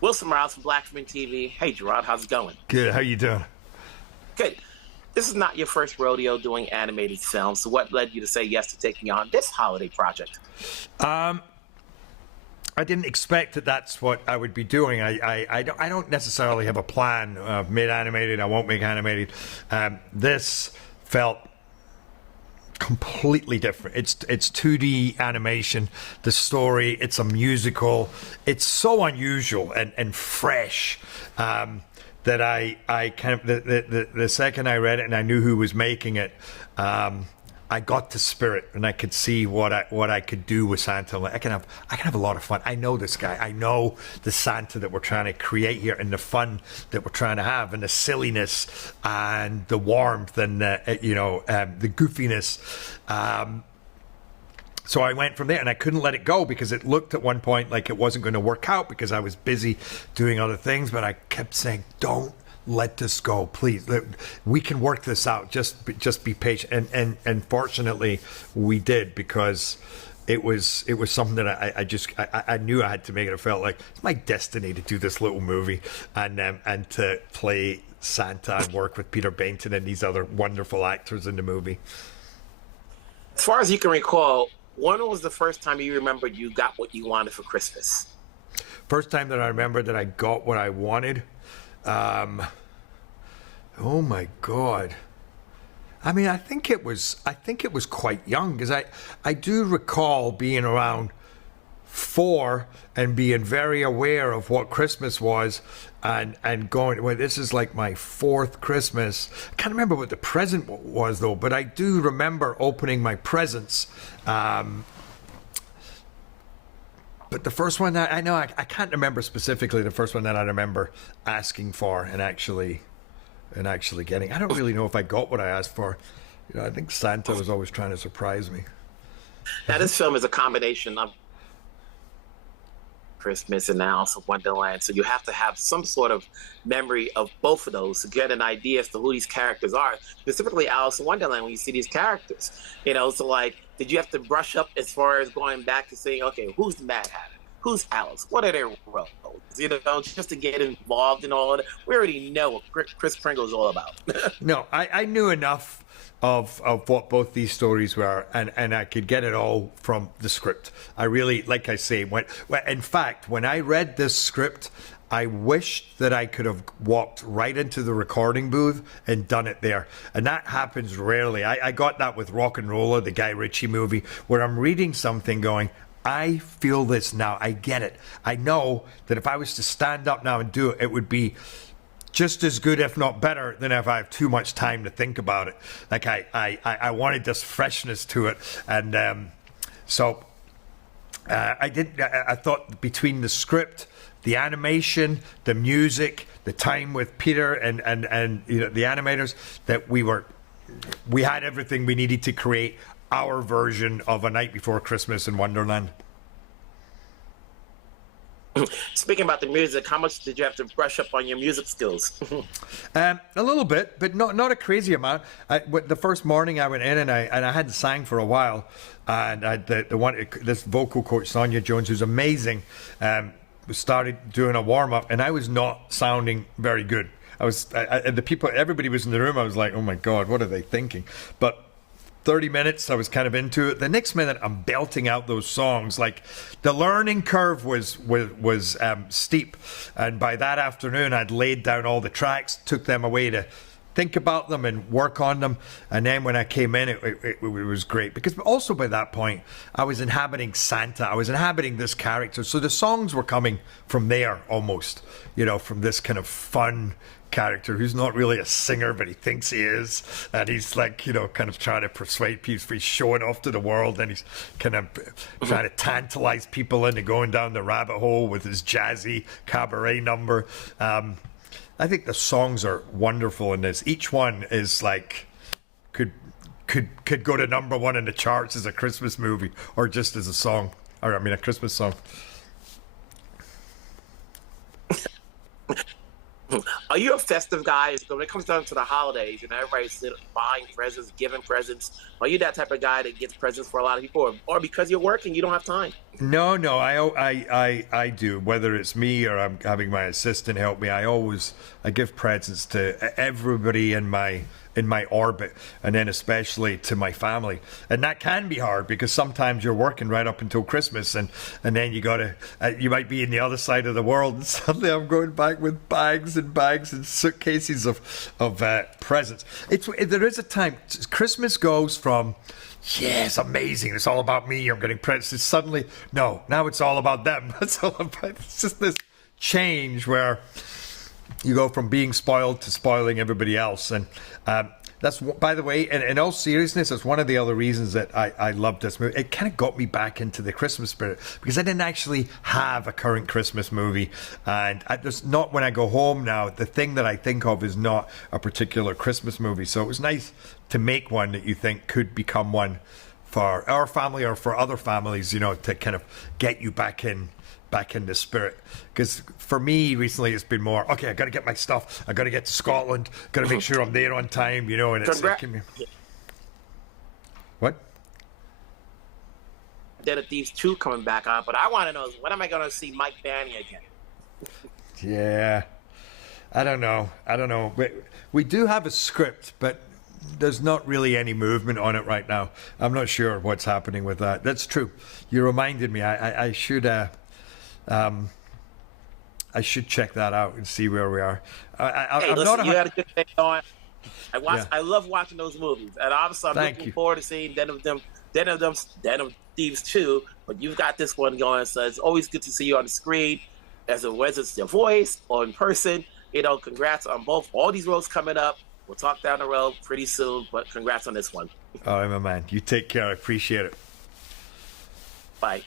Wilson Miles from Blackman TV. Hey, Gerard, how's it going? Good. How you doing? Good. This is not your first rodeo doing animated films. So what led you to say yes to taking on this holiday project? I didn't expect that that's what I would be doing. I don't necessarily have a plan of made animated. I won't make animated. This felt completely different. It's 2D animation. The story, it's a musical. It's so unusual and fresh that I kind of the second I read it and I knew who was making it, I got the spirit and I could see what I could do with Santa. I can have a lot of fun. I know this guy. I know the Santa that we're trying to create here, and the fun that we're trying to have, and the silliness and the warmth and the goofiness. So I went from there, and I couldn't let it go because it looked at one point like it wasn't going to work out because I was busy doing other things. But I kept saying, "Don't let this go, please. We can work this out. Just be patient." And fortunately, we did, because it was something that I knew I had to make it. I felt like it's my destiny to do this little movie and to play Santa and work with Peter Baynton and these other wonderful actors in the movie. As far as you can recall, when was the first time you remembered you got what you wanted for Christmas? First time that I remember that I got what I wanted. Oh my God. I mean, I think it was quite young, because I do recall being around 4 and being very aware of what Christmas was and going, well, this is like my 4th Christmas. I can't remember what the present was though, but I do remember opening my presents. But the first one that I know, I can't remember specifically the first one that I remember asking for and actually getting. I don't really know if I got what I asked for. I think Santa was always trying to surprise me. Now, this film is a combination of Christmas and Alice in Wonderland, so you have to have some sort of memory of both of those to get an idea as to who these characters are. Specifically, Alice in Wonderland, when you see these characters, so like, did you have to brush up as far as going back to saying, okay, who's the Mad Hatter? Who's Alice? What are their roles? Just to get involved in all of it. We already know what Kris Kringle is all about. No, I knew enough of what both these stories were, and I could get it all from the script. I really, like I say, in fact, when I read this script, I wished that I could have walked right into the recording booth and done it there. And that happens rarely. I got that with Rock and Roller, the Guy Ritchie movie, where I'm reading something going, I feel this now. I get it. I know that if I was to stand up now and do it, it would be just as good, if not better, than if I have too much time to think about it. Like I wanted this freshness to it. And so I thought between the script, the animation, the music, the time with Peter and the animators, that we had everything we needed to create our version of A Night Before Christmas in Wonderland. Speaking about the music, how much did you have to brush up on your music skills? A little bit, but not a crazy amount. The first morning I went in and I hadn't sang for a while, and this vocal coach Sonia Jones, who's amazing, started doing a warm up, and I was not sounding very good. Everybody was in the room. I was like, oh my God, what are they thinking? But 30 minutes, I was kind of into it. The next minute, I'm belting out those songs. Like, the learning curve was steep, and by that afternoon, I'd laid down all the tracks, took them away to think about them and work on them. And then when I came in, it was great, because also by that point, I was inhabiting Santa. I was inhabiting this character, so the songs were coming from there almost. From this kind of fun character who's not really a singer, but he thinks he is, and he's like, kind of trying to persuade people. He's showing off to the world, and he's kind of trying to tantalize people into going down the rabbit hole with his jazzy cabaret number. I think the songs are wonderful in this. Each one is like could go to number 1 in the charts as a Christmas movie, or just as a song, a Christmas song. Are you a festive guy? When it comes down to the holidays, everybody's buying presents, giving presents. Are you that type of guy that gets presents for a lot of people, or because you're working, you don't have time? No, I do. Whether it's me or I'm having my assistant help me, I give presents to everybody in my orbit, and then especially to my family. And that can be hard because sometimes you're working right up until Christmas, and then you might be in the other side of the world, and suddenly I'm going back with bags and bags and suitcases of presents. There is a time Christmas goes from, yeah, it's amazing, it's all about me, I'm getting presents. It's suddenly, no, now it's all about them. It's just this change where you go from being spoiled to spoiling everybody else. And that's, by the way, in all seriousness, it's one of the other reasons that I love this movie. It kind of got me back into the Christmas spirit because I didn't actually have a current Christmas movie. And there's not, when I go home now, the thing that I think of is not a particular Christmas movie. So it was nice to make one that you think could become one for our family or for other families, you know, to kind of get you back in the spirit. Because for me recently it's been more, okay, I got to get my stuff, I got to get to Scotland, got to make sure I'm there on time, you know. And it's like, what? Dead of Thieves 2 coming back on, but I want to know, when am I going to see Mike Banny again? Yeah, I don't know. We do have a script, but there's not really any movement on it right now. I'm not sure what's happening with that. That's true. You reminded me. I should check that out and see where we are. Hey, listen, you had a good thing going. I love watching those movies, and obviously I'm looking forward to seeing Den of Thieves 2. But you've got this one going, so it's always good to see you on the screen, whether it's your voice or in person. You know, congrats on all these roles coming up. We'll talk down the road pretty soon, but congrats on this one. All right, my man. You take care. I appreciate it. Bye.